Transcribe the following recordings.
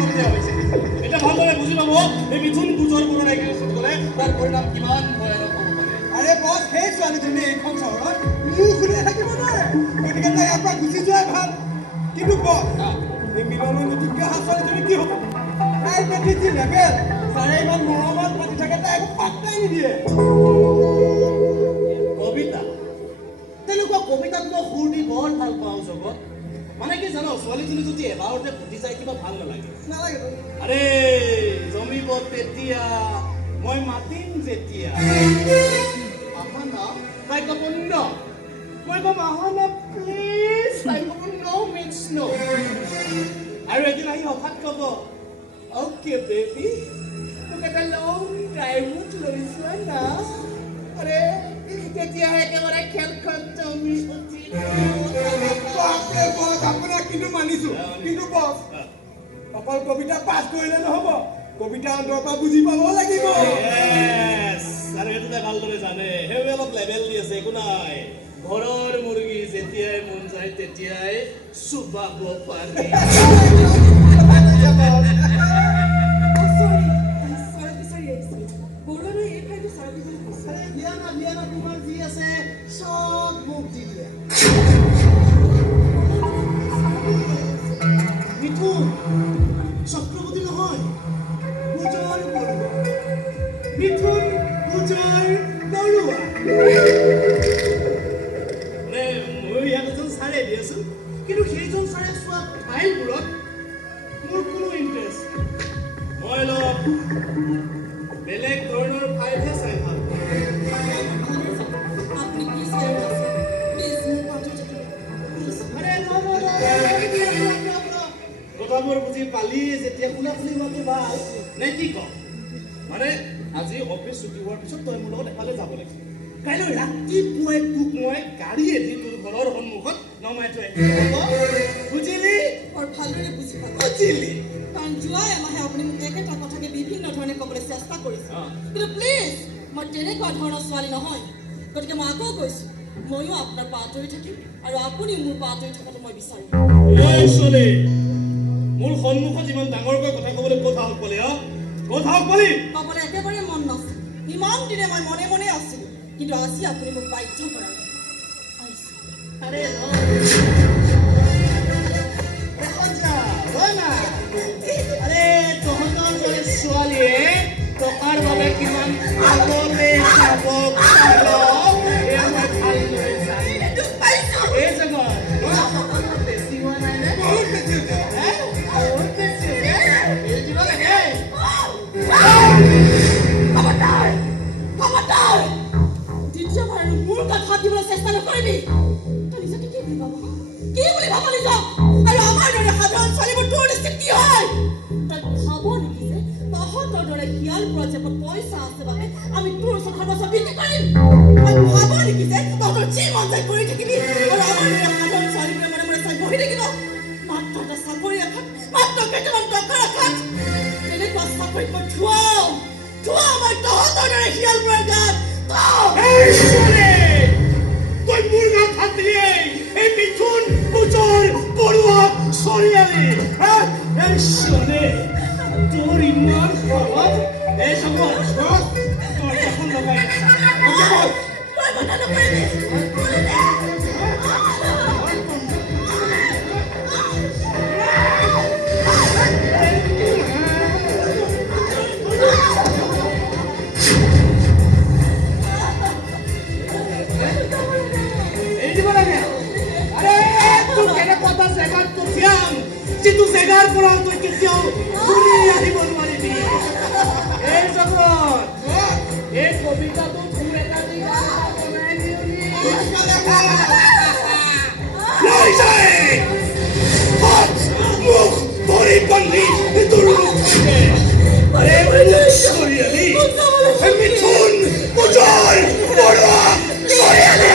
দিবলগীয়া হৈছে এটা ভালদৰে বুজি পাব এই মিথুন পূজাৰ পুনৰ এগ্ৰেছত গ'লে তাৰ পৰিণাম কিমান ভয়ানক হ'ব পাৰে আৰে বছ সেই ছোৱালীজনী এইখন চহৰত মুখ খুলিয়ে থাকিব নোৱাৰে গতিকে তাই ইয়াৰ পৰা গুচি যোৱাই ভাল কিন্তু বছ এই মিলনৰ নতুনকৈ অহা ছোৱালীজনী কি হ'ব তাইৰ প্ৰতি যি লেবেল ছাৰে ইমান মৰমত পাতি থাকে তাই একো পাত্তাই নিদিয়ে কবিতা তেনেকুৱা কবিতাত মই সুৰ দি বৰ ভাল পাওঁ জগত মানে কি জানো ছোৱালীজনী যদি এবাৰতে ফুটি যায় কিবা ভাল নালাগে আৰে জমিব তেতিয়া মই মাতিম যেতিয়া আহা না তাই ক'ব ন মই ক'ম আহা না প্লিজ তাই ক'ব ন মিন্স ন আৰু এদিন আহি হঠাৎ ক'ব অ'কে বেবি তোক এটা লং ড্ৰাইভত লৈ যোৱা না আৰে তেতিয়াহে একেবাৰে খেলখন জমি আপোনাক কিন্তু মানিছো কিন্তু বছ অকল কবিতা পাছ কৰিলে নহ'ব কবিতা অন্তৰৰ পৰা বুজি পাব লাগিব আৰু এইটো তাই ভালদৰে জানে সেই অলপ লেভেল দি আছে একো নাই ঘৰৰ মুৰ্গী যেতিয়াই মন যায় তেতিয়াই চুবাব পাৰি তোমাৰ যি আছে চব মোক দি দিয়া মিথুন চক্ৰৱৰ্তী নহয় পূজাৰ বৰুৱা মিথুন পূজাৰ বৰুৱা ময়ো ইয়াত এজন ছাৰে দি আছো কিন্তু সেইজন ছাৰে চোৱা ফাইলবোৰত মোৰ কোনো ইণ্টাৰেষ্ট মই অলপ বেলেগ ধৰণৰ ফাইলহে চাই ভাল কথাবোৰ বুজি পালি যেতিয়া শুনা শুনি হোৱাটো ভাল নে কি কম মানে আজি অফিচ ছুটি হোৱাৰ পিছত তই মোৰ লগত এফালে যাব লাগিব কাইলৈ ৰাতিপুৱাই তোক মই গাড়ীয়েদি তোৰ ঘৰৰ সন্মুখত নমাই থৈ বুজিলি ভালদৰে বুজি পালো বুজিলি কাৰণ যোৱা এমাহে আপুনি মোক একেটা কথাকে বিভিন্ন ধৰণে ক'বলৈ চেষ্টা কৰিছে কিন্তু প্লিজ মই তেনেকুৱা ধৰণৰ ছোৱালী নহয় গতিকে মই আকৌ কৈছো ময়ো আপোনাৰ পৰা আঁতৰি থাকিম আৰু আপুনি মোৰ পৰা আঁতৰি থকাটো মই বিচাৰিম মোৰ সন্মুখত ইমান ডাঙৰকৈ কথা ক'বলৈ ক'ত সাহস পালি ক'ত সাহস পালি ক'বলৈ একেবাৰে মন নাছিল ইমান দিনে মই মনে মনে আছিলো কিন্তু আজি আপুনি মোক বাধ্য কৰালে তহঁতৰ দৰে ছোৱালীয়ে টকাৰ বাবে কিমান আগলৈ যাব এই জগত বেছি হোৱা নাই নে বহুত বেছি দ্বিতীয়বাৰ মোৰ কথা দিবলৈ চেষ্টা নকৰিবি তই নিজকে কি বুলি ভাব কি বুলি ভাব নিজক আৰু আমাৰ দৰে সাধাৰণ ছোৱালীবোৰ তোৰ দৃষ্টিত কি হয় তই ভাব নেকি যে তহঁতৰ দৰে শিয়াল প্ৰজেক্টত পইচা আছে বাবে আমি তোৰ ওচৰত সৰ্বস্ব বিক্ৰী কৰিম তই ভাব নেকি যে তহঁতৰ যি মন যায় কৰি থাকিবি আৰু আমাৰ দৰে সাধাৰণ ছোৱালীবোৰে মনে মনে চাই বহি থাকিব মাত্ৰ এটা চাকৰি এখাত মাত্ৰ কেইটামান টকাৰ এখাত তেনেকুৱা চাকৰিত মই থোৱাও মই তহঁতৰ দৰে শিয়ালবোৰৰ গাত তই মোৰ গাত হাত দিলি এই মিথুন পূজাৰ বৰুৱা চৰিয়ালি এই শোনে তোৰ ইমান সাহস এই সময় তোৰ এখন লগাই যিটো জেগাৰ পৰা তই কেতিয়াও ঘূৰি আহিব নোৱাৰিবি এই জগত এই কবিতাটো তোৰ এটা বনাই দিবি মুখ ভৰি বান্ধি তোৰ মিথুন পূজাৰ বৰুৱা চৰিয়ালি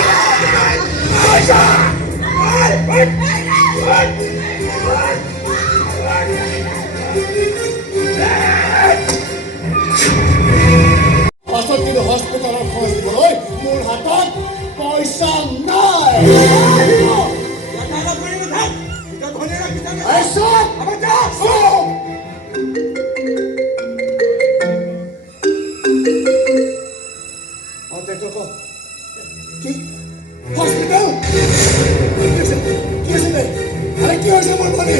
হস্পিটেলৰ খৰচ দিবলৈ মোৰ হাতত পইচা নাই কি হস্পিটেল কি হৈছে আৰে কি হৈছে মোৰ ভনী